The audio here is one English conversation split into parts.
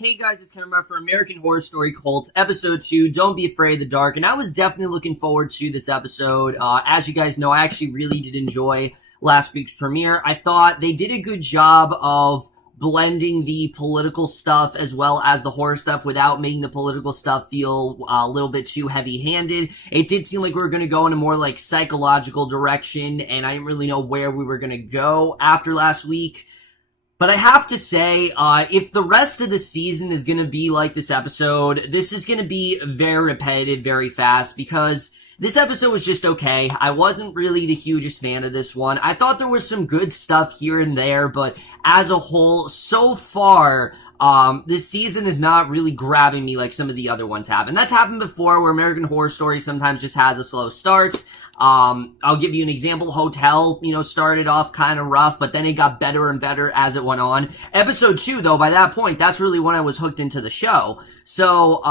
Hey guys, it's Cameron for American Horror Story Cult, episode 2, Don't Be Afraid of the Dark, and I was definitely looking forward to this episode. As you guys know, I actually really did enjoy last week's premiere. I thought they did a good job of blending the political stuff as well as the horror stuff without making the political stuff feel a little bit too heavy-handed. It did seem like we were going to go in a more like psychological direction, and I didn't really know where we were going to go after last week. But I have to say, if the rest of the season is going to be like this episode, this is going to be very repetitive, very fast, because this episode was just okay. I wasn't really the hugest fan of this one. I thought there was some good stuff here and there, but as a whole, so far, this season is not really grabbing me like some of the other ones have. And that's happened before, where American Horror Story sometimes just has a slow start. I'll give you an example. Hotel, started off kind of rough, but then it got better and better as it went on. Episode 2, though, by that point, that's really when I was hooked into the show. So,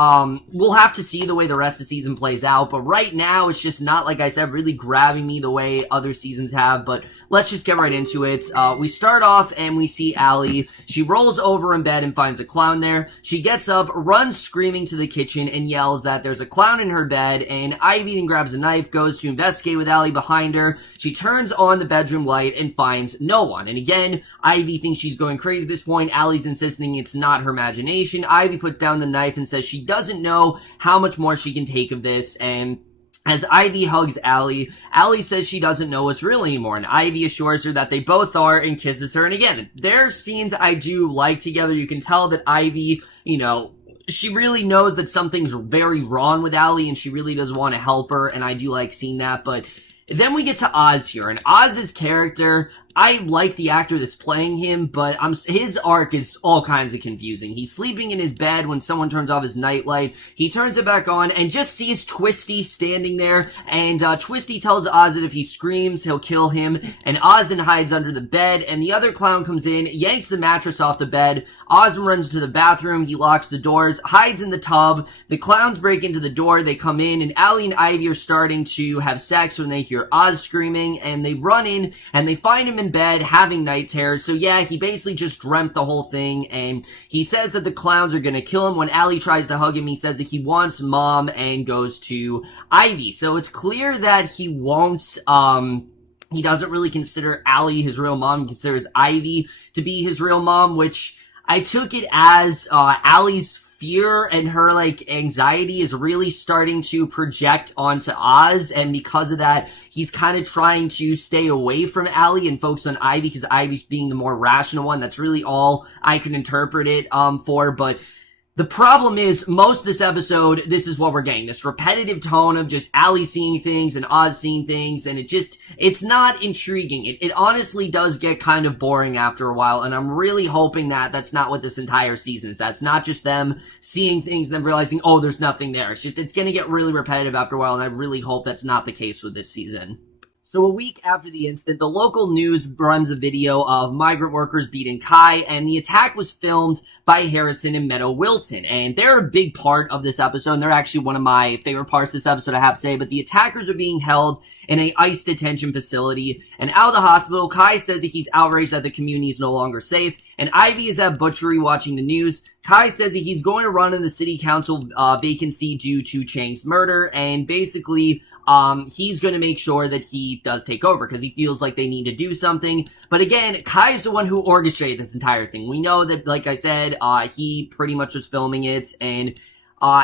we'll have to see the way the rest of the season plays out, but right now, it's just not, like I said, really grabbing me the way other seasons have, but let's just get right into it. We start off and we see Allie. She rolls over in bed and finds a clown there. She gets up, runs screaming to the kitchen, and yells that there's a clown in her bed, and Ivy then grabs a knife, goes to investigate with Allie behind her. She turns on the bedroom light and finds no one. And again, Ivy thinks she's going crazy at this point. Allie's insisting it's not her imagination. Ivy puts down the knife and says she doesn't know how much more she can take of this, and as Ivy hugs Allie, Allie says she doesn't know what's real anymore, and Ivy assures her that they both are and kisses her. And again, their scenes I do like together. You can tell that Ivy, she really knows that something's very wrong with Allie, and she really does want to help her, and I do like seeing that. But then we get to Oz here, and Oz's character, I like the actor that's playing him, but his arc is all kinds of confusing. He's sleeping in his bed when someone turns off his nightlight. He turns it back on and just sees Twisty standing there, and Twisty tells Oz that if he screams, he'll kill him, and Oz then hides under the bed, and the other clown comes in, yanks the mattress off the bed. Oz runs to the bathroom, he locks the doors, hides in the tub. The clowns break into the door, they come in, and Allie and Ivy are starting to have sex when they hear Oz screaming, and they run in, and they find him in bed having night terrors. So yeah, he basically just dreamt the whole thing, and he says that the clowns are gonna kill him. When Allie tries to hug him, he says that he wants Mom and goes to Ivy. So it's clear that he won't, he doesn't really consider Allie his real mom. He considers Ivy to be his real mom, which I took it as Allie's fear and her anxiety is really starting to project onto Oz, and because of that, he's kind of trying to stay away from Allie and focus on Ivy, because Ivy's being the more rational one. That's really all I can interpret it for. But the problem is, most of this episode, this is what we're getting. This repetitive tone of just Allie seeing things and Oz seeing things, and it's not intriguing. It honestly does get kind of boring after a while, and I'm really hoping that that's not what this entire season is. That's not just them seeing things and then realizing, oh, there's nothing there. It's gonna get really repetitive after a while, and I really hope that's not the case with this season. So a week after the incident, the local news runs a video of migrant workers beating Kai, and the attack was filmed by Harrison and Meadow Wilton, and they're a big part of this episode, and they're actually one of my favorite parts of this episode, I have to say. But the attackers are being held in a ICE detention facility, and out of the hospital, Kai says that he's outraged that the community is no longer safe, and Ivy is at butchery watching the news. Kai says that he's going to run in the city council vacancy due to Chang's murder, and basically, he's going to make sure that he does take over, because he feels like they need to do something. But again, Kai is the one who orchestrated this entire thing. We know that, like I said, he pretty much was filming it, and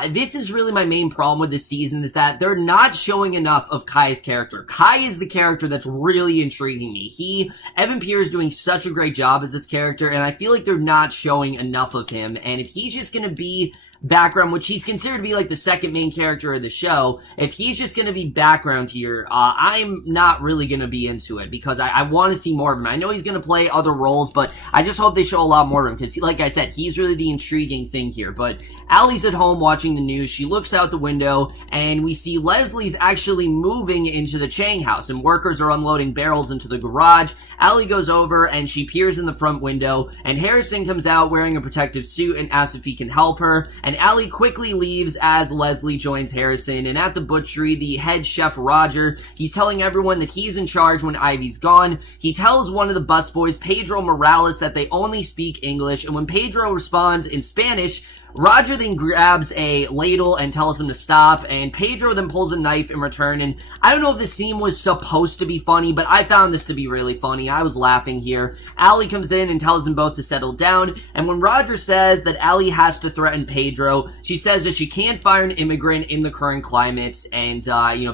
this is really my main problem with this season, is that they're not showing enough of Kai's character. Kai is the character that's really intriguing me. Evan Pierce is doing such a great job as this character, and I feel like they're not showing enough of him. And if he's just gonna be background, which he's considered to be like the second main character of the show, if he's just going to be background here, I'm not really going to be into it, because I want to see more of him. I know he's going to play other roles, but I just hope they show a lot more of him, because like I said, he's really the intriguing thing here. But Allie's at home watching the news. She looks out the window, and we see Leslie's actually moving into the Chang house, and workers are unloading barrels into the garage. Allie goes over, and she peers in the front window, and Harrison comes out wearing a protective suit and asks if he can help her, and and Allie quickly leaves as Leslie joins Harrison. And at the butchery, the head chef Roger, he's telling everyone that he's in charge when Ivy's gone. He tells one of the busboys, Pedro Morales, that they only speak English, and when Pedro responds in Spanish, Roger then grabs a ladle and tells him to stop, and Pedro then pulls a knife in return. And I don't know if this scene was supposed to be funny, but I found this to be really funny. I was laughing here. Allie comes in and tells them both to settle down, and when Roger says that Allie has to threaten Pedro, she says that she can't fire an immigrant in the current climate, and,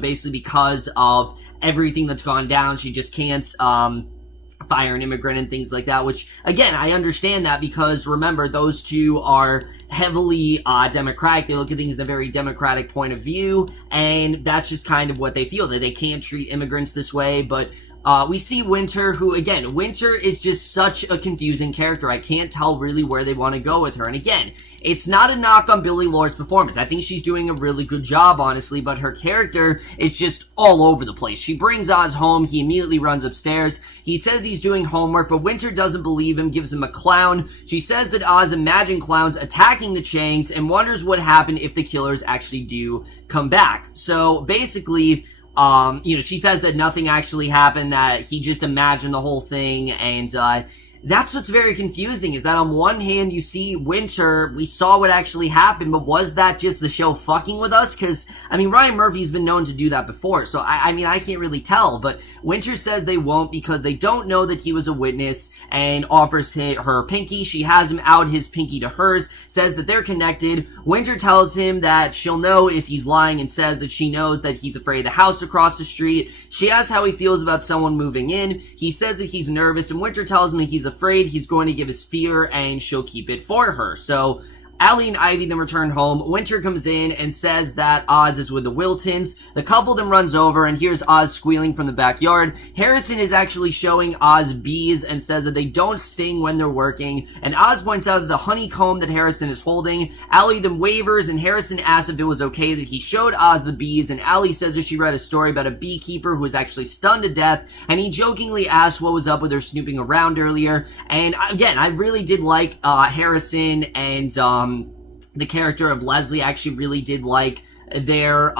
basically because of everything that's gone down, she just can't, fire an immigrant and things like that, which, again, I understand that because, remember, those two are heavily democratic. They look at things in a very democratic point of view, and that's just kind of what they feel, that they can't treat immigrants this way. But we see Winter, who, again, Winter is just such a confusing character. I can't tell really where they want to go with her. And again, it's not a knock on Billie Lourd's performance. I think she's doing a really good job, honestly, but her character is just all over the place. She brings Oz home. He immediately runs upstairs. He says he's doing homework, but Winter doesn't believe him, gives him a clown. She says that Oz imagined clowns attacking the Changs and wonders what happened if the killers actually do come back. So basically, she says that nothing actually happened, that he just imagined the whole thing, and, that's what's very confusing, is that on one hand, you see Winter, we saw what actually happened, but was that just the show fucking with us? Because, Ryan Murphy's been known to do that before, so I can't really tell, but Winter says they won't because they don't know that he was a witness, and offers her pinky. She has him out his pinky to hers, says that they're connected. Winter tells him that she'll know if he's lying, and says that she knows that he's afraid of the house across the street. She asks how he feels about someone moving in. He says that he's nervous, and Winter tells him that he's afraid he's going to give his fear, and she'll keep it for her. So Allie and Ivy then return home. Winter comes in and says that Oz is with the Wiltons. The couple then runs over and hears Oz squealing from the backyard. Harrison is actually showing Oz bees and says that they don't sting when they're working. And Oz points out the honeycomb that Harrison is holding. Allie then wavers, and Harrison asks if it was okay that he showed Oz the bees. And Allie says that she read a story about a beekeeper who was actually stunned to death. And he jokingly asked what was up with her snooping around earlier. And again, I really did like Harrison and the character of Leslie. I actually really did like their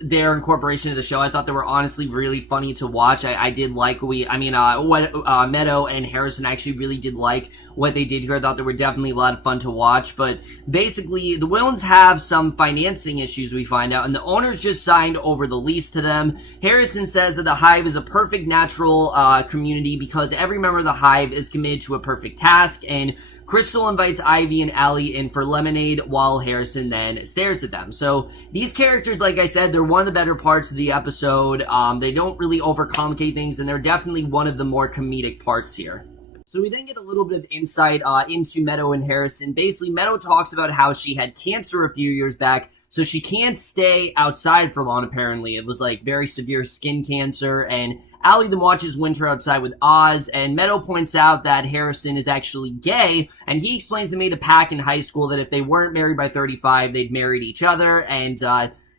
incorporation of the show. I thought they were honestly really funny to watch. I did like what Meadow and Harrison actually really did like what they did here. I thought they were definitely a lot of fun to watch. But basically, the Williams have some financing issues, we find out, and the owners just signed over the lease to them. Harrison says that the Hive is a perfect natural community because every member of the Hive is committed to a perfect task, and Crystal invites Ivy and Allie in for lemonade while Harrison then stares at them. So these characters, like I said, they're one of the better parts of the episode. They don't really overcomplicate things, and they're definitely one of the more comedic parts here. So we then get a little bit of insight into Meadow and Harrison. Basically, Meadow talks about how she had cancer a few years back, so she can't stay outside for long, apparently. It was, very severe skin cancer, and Allie then watches Winter outside with Oz, and Meadow points out that Harrison is actually gay, and he explains they made a pact in high school that if they weren't married by 35, they'd marry each other, and,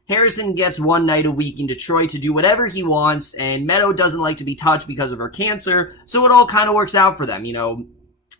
Harrison gets one night a week in Detroit to do whatever he wants, and Meadow doesn't like to be touched because of her cancer, so it all kind of works out for them,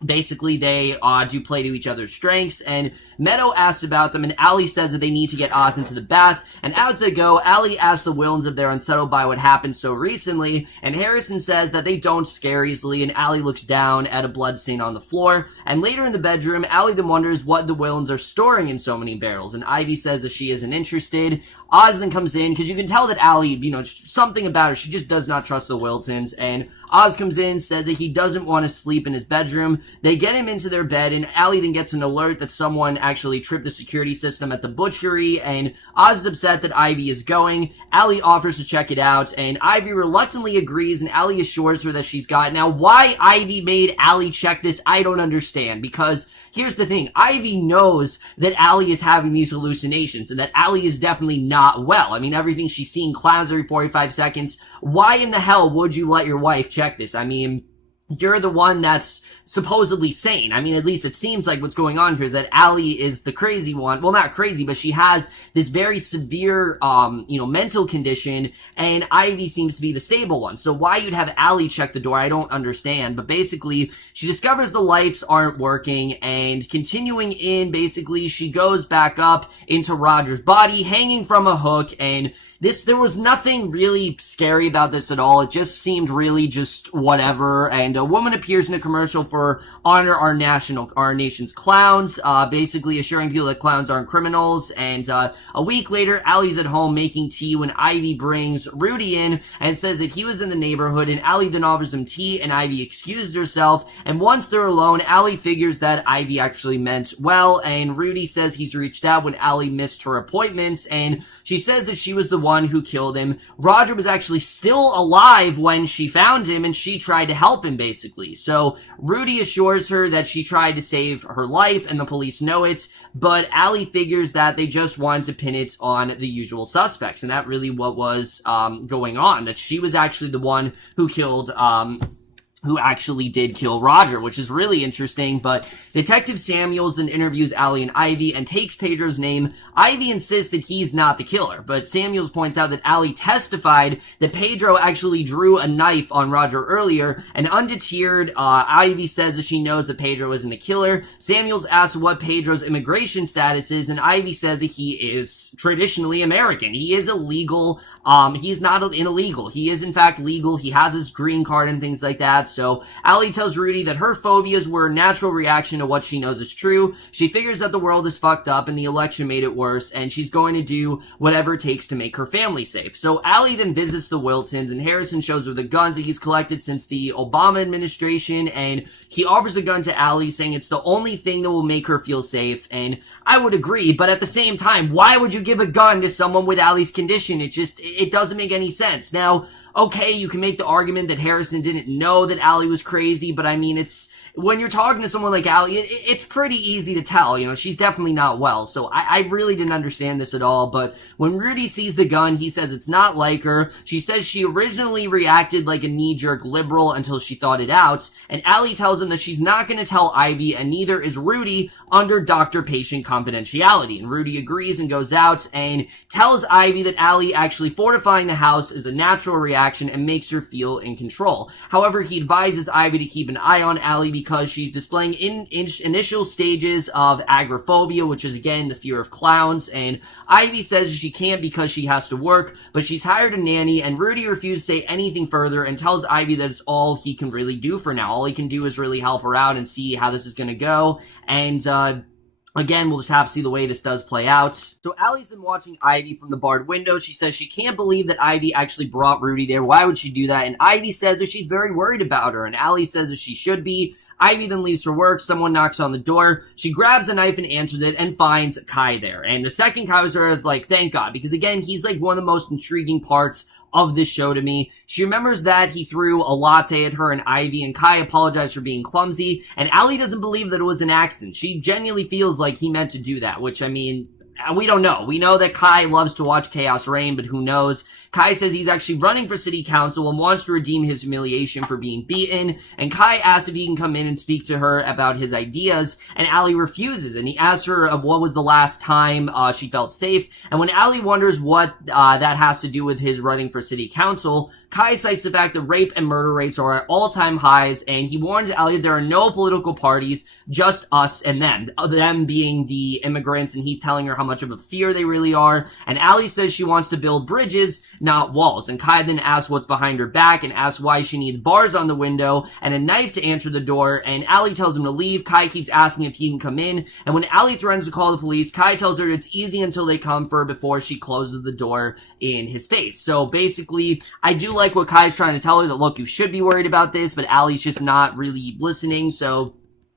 Basically, they do play to each other's strengths, and Meadow asks about them, and Allie says that they need to get Oz into the bath, and as they go, Allie asks the Williams if they're unsettled by what happened so recently, and Harrison says that they don't scare easily, and Allie looks down at a blood stain on the floor, and later in the bedroom, Allie then wonders what the Williams are storing in so many barrels, and Ivy says that she isn't interested. Oz then comes in, because you can tell that Allie, something about her, she just does not trust the Wiltons, and Oz comes in, says that he doesn't want to sleep in his bedroom. They get him into their bed, and Allie then gets an alert that someone actually tripped the security system at the butchery, and Oz is upset that Ivy is going. Allie offers to check it out, and Ivy reluctantly agrees, and Allie assures her that she's got it. Now, why Ivy made Allie check this, I don't understand, because here's the thing. Ivy knows that Allie is having these hallucinations, and that Allie is definitely not well. Everything she's seeing clowns every 45 seconds. Why in the hell would you let your wife check this? you're the one that's supposedly sane. I mean, at least it seems like what's going on here is that Allie is the crazy one. Well, not crazy, but she has this very severe, mental condition, and Ivy seems to be the stable one. So why you'd have Allie check the door, I don't understand. But basically, she discovers the lights aren't working, and continuing in, basically, she goes back up into Roger's body, hanging from a hook, and there was nothing really scary about this at all. It just seemed really just whatever. And a woman appears in a commercial for Honor Our Nation's Clowns, basically assuring people that clowns aren't criminals. And a week later, Allie's at home making tea when Ivy brings Rudy in and says that he was in the neighborhood, and Allie then offers him tea, and Ivy excuses herself. And once they're alone, Allie figures that Ivy actually meant well, and Rudy says he's reached out when Allie missed her appointments, and she says that she was the one who killed him. Roger was actually still alive when she found him, and she tried to help him, basically. So Rudy assures her that she tried to save her life, and the police know it, but Allie figures that they just wanted to pin it on the usual suspects, and that really what was going on, that she was actually the one who killed who actually did kill Roger, which is really interesting. But Detective Samuels then interviews Allie and Ivy and takes Pedro's name. Ivy insists that he's not the killer, but Samuels points out that Allie testified that Pedro actually drew a knife on Roger earlier, and undeterred, Ivy says that she knows that Pedro isn't a killer. Samuels asks what Pedro's immigration status is, and Ivy says that he is traditionally American. He is illegal. He's not illegal. He is in fact legal. He has his green card and things like that. So Allie tells Rudy that her phobias were a natural reaction to what she knows is true. She figures that the world is fucked up and the election made it worse, and she's going to do whatever it takes to make her family safe. So Allie then visits the Wiltons, and Harrison shows her the guns that he's collected since the Obama administration, and he offers a gun to Allie, saying it's the only thing that will make her feel safe. And I would agree, but at the same time, why would you give a gun to someone with Allie's condition? It doesn't make any sense. Now, okay, you can make the argument that Harrison didn't know that Allie was crazy, but I mean, when you're talking to someone like Allie, it's pretty easy to tell, she's definitely not well. So I really didn't understand this at all. But when Rudy sees the gun, he says it's not like her. She says she originally reacted like a knee-jerk liberal until she thought it out. And Allie tells him that she's not going to tell Ivy, and neither is Rudy, under doctor-patient confidentiality. And Rudy agrees and goes out and tells Ivy that Allie actually fortifying the house is a natural reaction and makes her feel in control. However, he advises Ivy to keep an eye on Allie because she's displaying initial stages of agoraphobia, which is, again, the fear of clowns. And Ivy says she can't because she has to work, but she's hired a nanny, and Rudy refuses to say anything further and tells Ivy that it's all he can really do for now. All he can do is really help her out and see how this is going to go. And, again, we'll just have to see the way this does play out. So Allie's then watching Ivy from the barred window. She says she can't believe that Ivy actually brought Rudy there. Why would she do that? And Ivy says that she's very worried about her, and Allie says that she should be. Ivy then leaves for work. Someone knocks on the door. She grabs a knife and answers it and finds Kai there. And the second Kai was there is like, thank God, because again, he's like one of the most intriguing parts of this show to me. She remembers that he threw a latte at her and Ivy, and Kai apologized for being clumsy, and Allie doesn't believe that it was an accident. She genuinely feels like he meant to do that, which, I mean, we don't know. We know that Kai loves to watch chaos reign, but who knows? Kai says he's actually running for city council and wants to redeem his humiliation for being beaten, and Kai asks if he can come in and speak to her about his ideas, and Allie refuses, and he asks her what was the last time she felt safe, and when Allie wonders what that has to do with his running for city council, Kai cites the fact that rape and murder rates are at all-time highs, and he warns Allie there are no political parties, just us and them being the immigrants, and he's telling her how much of a fear they really are, and Allie says she wants to build bridges, not walls. And Kai then asks what's behind her back and asks why she needs bars on the window and a knife to answer the door, and Allie tells him to leave. Kai keeps asking if he can come in, and when Allie threatens to call the police, Kai tells her it's easy until they come for her before she closes the door in his face. So basically, I do like what Kai's trying to tell her, that look, you should be worried about this, but Allie's just not really listening. So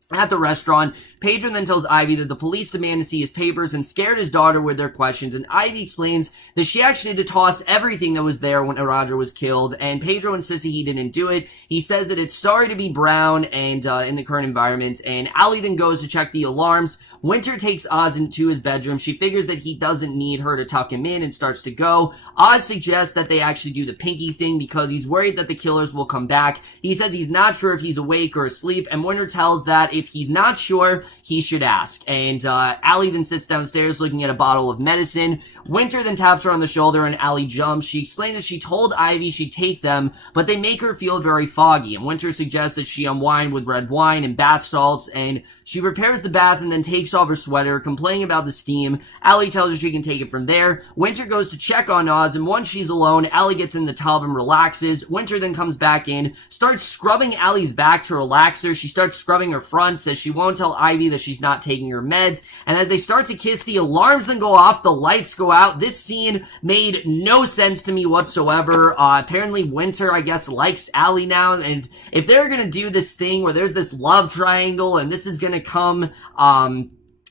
At the restaurant, Pedro then tells Ivy that the police demand to see his papers and scared his daughter with their questions, and Ivy explains that she actually had to toss everything that was there when Roger was killed, and Pedro insists he didn't do it. He says that it's sorry to be brown and in the current environment, and Allie then goes to check the alarms. Winter takes Oz into his bedroom. She figures that he doesn't need her to tuck him in and starts to go. Oz suggests that they actually do the pinky thing because he's worried that the killers will come back. He says he's not sure if he's awake or asleep, and Winter tells that if he's not sure, he should ask. And Allie then sits downstairs looking at a bottle of medicine. Winter then taps her on the shoulder and Allie jumps. She explains that she told Ivy she'd take them, but they make her feel very foggy, and Winter suggests that she unwind with red wine and bath salts, and she prepares the bath and then takes off her sweater, complaining about the steam. Allie tells her she can take it from there. Winter goes to check on Oz, and once she's alone, Allie gets in the tub and relaxes. Winter then comes back in, starts scrubbing Allie's back to relax her. She starts scrubbing her front, says she won't tell Ivy that she's not taking her meds, and as they start to kiss, the alarms then go off, the lights go out. This scene made no sense to me whatsoever. Apparently Winter, I guess, likes Allie now, and if they're gonna do this thing where there's this love triangle, and this is gonna come,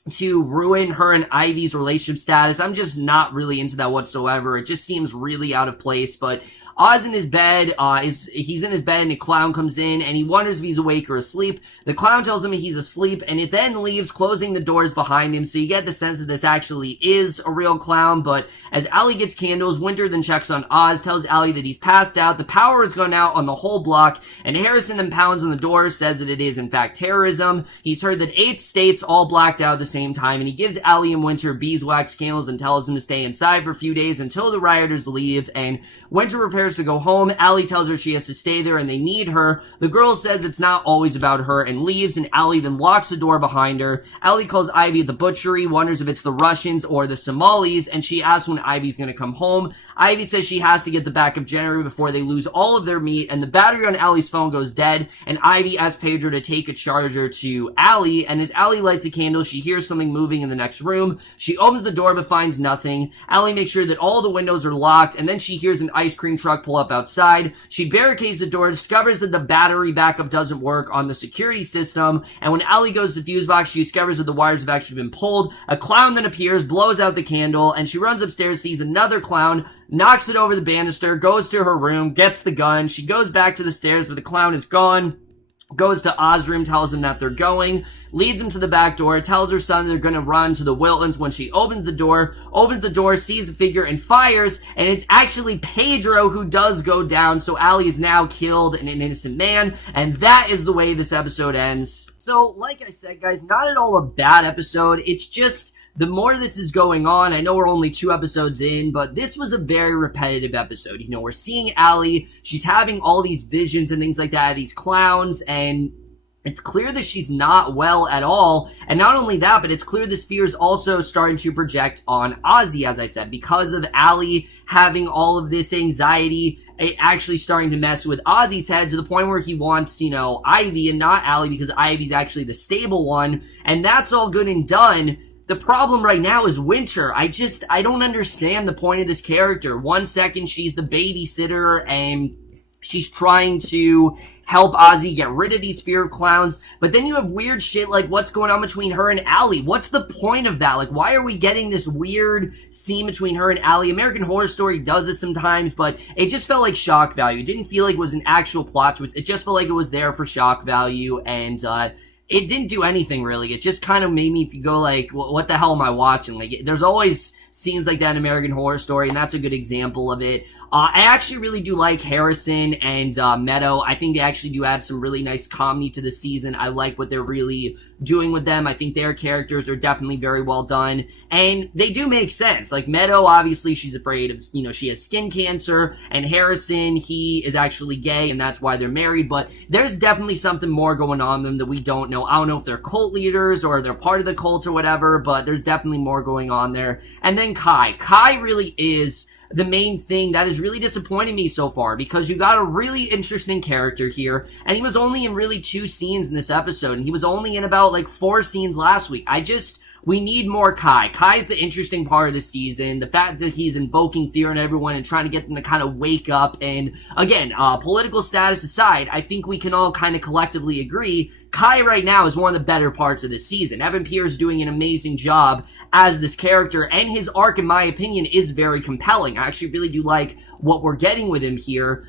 to ruin her and Ivy's relationship status, I'm just not really into that whatsoever. It just seems really out of place, but Oz in his bed, he's in his bed and a clown comes in and he wonders if he's awake or asleep. The clown tells him he's asleep and it then leaves, closing the doors behind him, so you get the sense that this actually is a real clown. But as Allie gets candles, Winter then checks on Oz, tells Allie that he's passed out, the power has gone out on the whole block, and Harrison then pounds on the door, says that it is in fact terrorism. He's heard that 8 states all blacked out at the same time, and he gives Allie and Winter beeswax candles and tells them to stay inside for a few days until the rioters leave, and Winter prepares to go home. Allie tells her she has to stay there and they need her. The girl says it's not always about her and leaves, and Allie then locks the door behind her. Allie calls Ivy at the butchery, wonders if it's the Russians or the Somalis, and she asks when Ivy's gonna come home. Ivy says she has to get the backup generator before they lose all of their meat, and the battery on Allie's phone goes dead, and Ivy asks Pedro to take a charger to Allie, and as Allie lights a candle, she hears something moving in the next room. She opens the door but finds nothing. Allie makes sure that all the windows are locked, and then she hears an ice cream truck pull up outside. She barricades the door, discovers that the battery backup doesn't work on the security system, and when Allie goes to the fuse box, she discovers that the wires have actually been pulled. A clown then appears, blows out the candle, and she runs upstairs, sees another clown, knocks it over the banister, goes to her room, gets the gun. She goes back to the stairs, but the clown is gone. Goes to Oz's room, tells him that they're going, leads him to the back door, tells her son they're gonna run to the Wiltons. When she opens the door, sees a figure and fires, and it's actually Pedro who does go down, so Allie is now killed and an innocent man, and that is the way this episode ends. So, like I said, guys, not at all a bad episode. It's just, the more this is going on, I know we're only 2 episodes in, but this was a very repetitive episode. You know, we're seeing Allie, she's having all these visions and things like that, these clowns, and it's clear that she's not well at all. And not only that, but it's clear this fear is also starting to project on Ozzy, as I said, because of Allie having all of this anxiety, it actually starting to mess with Ozzy's head to the point where he wants, you know, Ivy and not Allie because Ivy's actually the stable one. And that's all good and done. The problem right now is Winter. I don't understand the point of this character. One second she's the babysitter and she's trying to help Ozzy get rid of these fear of clowns, but then you have weird shit like what's going on between her and Allie. What's the point of that? Like, why are we getting this weird scene between her and Allie? American Horror Story does this sometimes, but it just felt like shock value. It didn't feel like it was an actual plot twist. It just felt like it was there for shock value, and it didn't do anything really. It just kind of made me go like, what the hell am I watching? Like, there's always scenes like that in American Horror Story, and that's a good example of it. I actually really do like Harrison and Meadow. I think they actually do add some really nice comedy to the season. I like what they're really doing with them. I think their characters are definitely very well done, and they do make sense. Like, Meadow, obviously, she's afraid of, you know, she has skin cancer, and Harrison, he is actually gay, and that's why they're married, but there's definitely something more going on them that we don't know. I don't know if they're cult leaders or they're part of the cult or whatever, but there's definitely more going on there. And then Kai. Kai really is the main thing that is really disappointing me so far, because you got a really interesting character here, and he was only in really 2 scenes in this episode, and he was only in about like 4 scenes last week. I just we need more Kai. Kai's the interesting part of the season. The fact that he's invoking fear in everyone and trying to get them to kind of wake up. And again, political status aside, I think we can all kind of collectively agree Kai right now is one of the better parts of the season. Evan Pierce doing an amazing job as this character, and his arc, in my opinion, is very compelling. I actually really do like what we're getting with him here.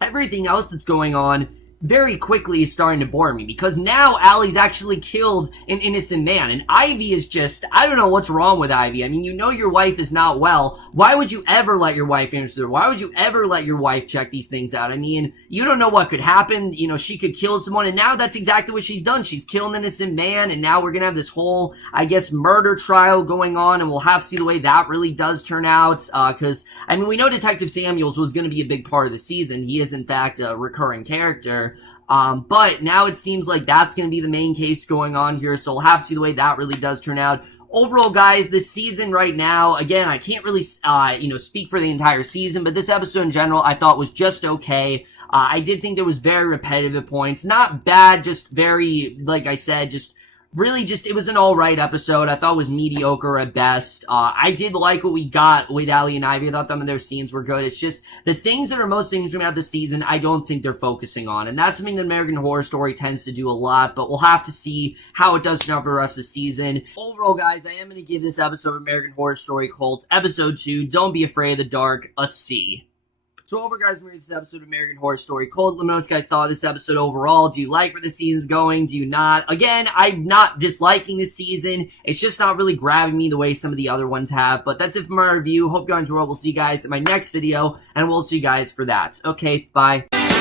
Everything else that's going on very quickly is starting to bore me, because now Allie's actually killed an innocent man, and Ivy is just, I don't know what's wrong with Ivy. I mean, you know your wife is not well. Why would you ever let your wife answer the door? Why would you ever let your wife check these things out? I mean, you don't know what could happen. You know, she could kill someone, and now that's exactly what she's done. She's killed an innocent man, and now we're gonna have this whole, I guess, murder trial going on, and we'll have to see the way that really does turn out, because, I mean, we know Detective Samuels was gonna be a big part of the season. He is, in fact, a recurring character. But now it seems like that's going to be the main case going on here, so we'll have to see the way that really does turn out. Overall, guys, this season right now, again, I can't really, speak for the entire season, but this episode in general I thought was just okay. I did think it was very repetitive at points. Not bad, just very, like I said, just really just, it was an alright episode. I thought it was mediocre at best. I did like what we got with Allie and Ivy. I thought some of their scenes were good. It's just, the things that are most interesting about the season, I don't think they're focusing on. And that's something that American Horror Story tends to do a lot, but we'll have to see how it does turn out for the rest of the season. Overall, guys, I am going to give this episode of American Horror Story Cult, Episode 2, Don't Be Afraid of the Dark, a C. So over, guys, we're this episode of American Horror Story Cult. Let me know what you guys thought of this episode overall. Do you like where the season's going? Do you not? Again, I'm not disliking this season. It's just not really grabbing me the way some of the other ones have. But that's it for my review. Hope you enjoyed. We'll see you guys in my next video, and we'll see you guys for that. Okay, bye.